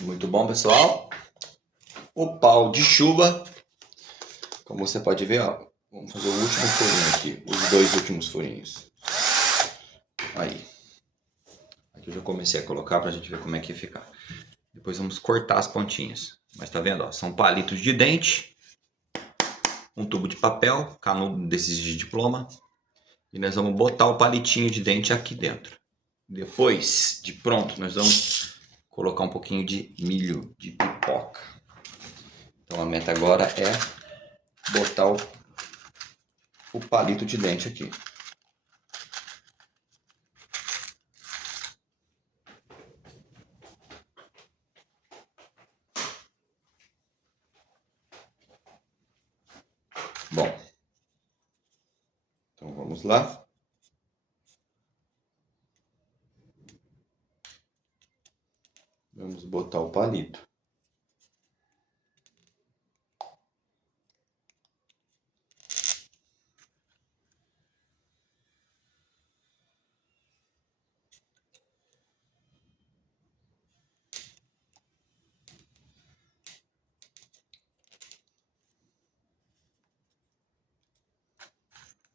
Muito bom, pessoal. O pau de chuva. Como você pode ver, ó, vamos fazer o último furinho aqui. Os dois últimos furinhos. Aí. Aqui eu já comecei a colocar pra gente ver como é que fica. Depois vamos cortar as pontinhas. Mas tá vendo, ó, são palitos de dente. Um tubo de papel, canudo desses de diploma. E nós vamos botar o palitinho de dente aqui dentro. Depois de pronto, nós vamos colocar um pouquinho de milho de pipoca. Então a meta agora é botar o palito de dente aqui. Bom, então vamos lá. Vamos botar o palito.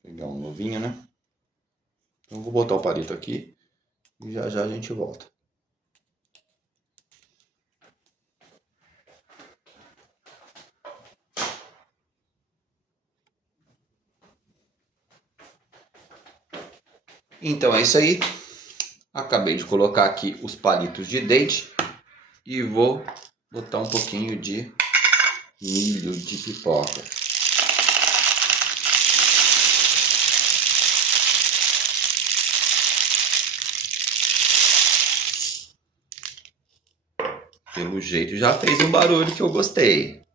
Pegar um novinho, né? Então vou botar o palito aqui e já já a gente volta. Então é isso aí. Acabei de colocar aqui os palitos de dente e vou botar um pouquinho de milho de pipoca. Pelo jeito já fez um barulho que eu gostei.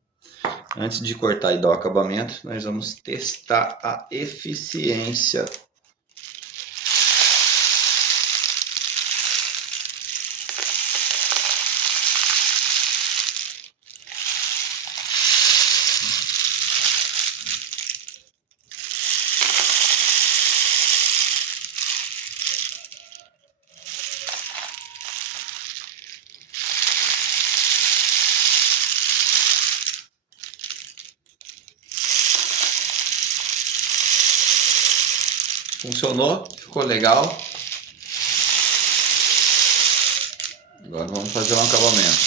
Antes de cortar e dar o acabamento, nós vamos testar a eficiência. Funcionou, ficou legal. Agora vamos fazer um acabamento.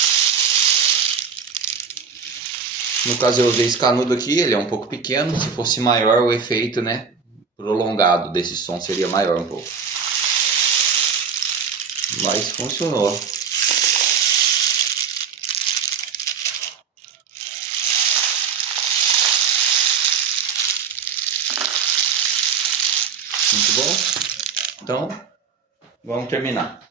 No caso eu usei esse canudo aqui, ele é um pouco pequeno. Se fosse maior, o efeito, né, prolongado desse som seria maior um pouco. Mas funcionou. Muito bom. Então, vamos terminar.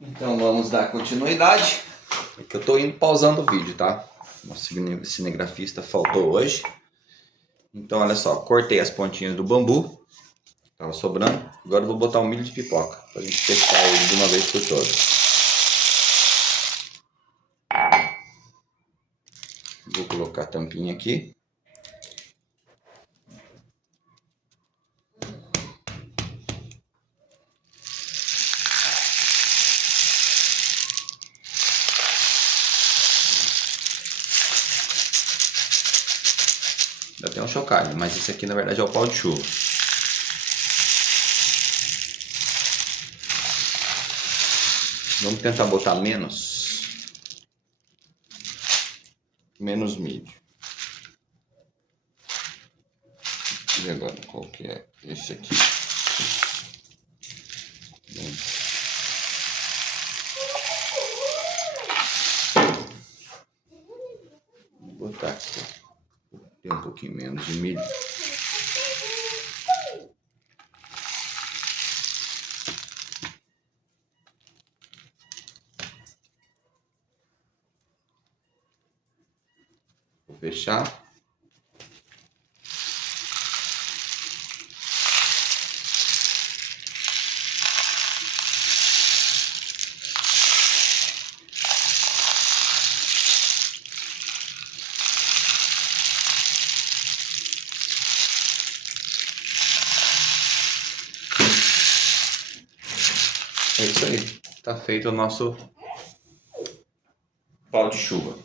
Então vamos dar continuidade. É que eu estou indo pausando o vídeo, tá? Nosso cinegrafista faltou hoje. Então olha só, cortei as pontinhas do bambu. Tava sobrando. Agora eu vou botar um milho de pipoca pra gente testar ele de uma vez por todas. Vou colocar a tampinha aqui. Ainda tem um chocalho, mas esse aqui na verdade é o pau de chuva. Vamos tentar botar menos milho. E agora, qual que é esse aqui? Vou botar aqui. Tem um pouquinho menos de milho. Vou fechar. É isso aí. Tá feito o nosso pau de chuva.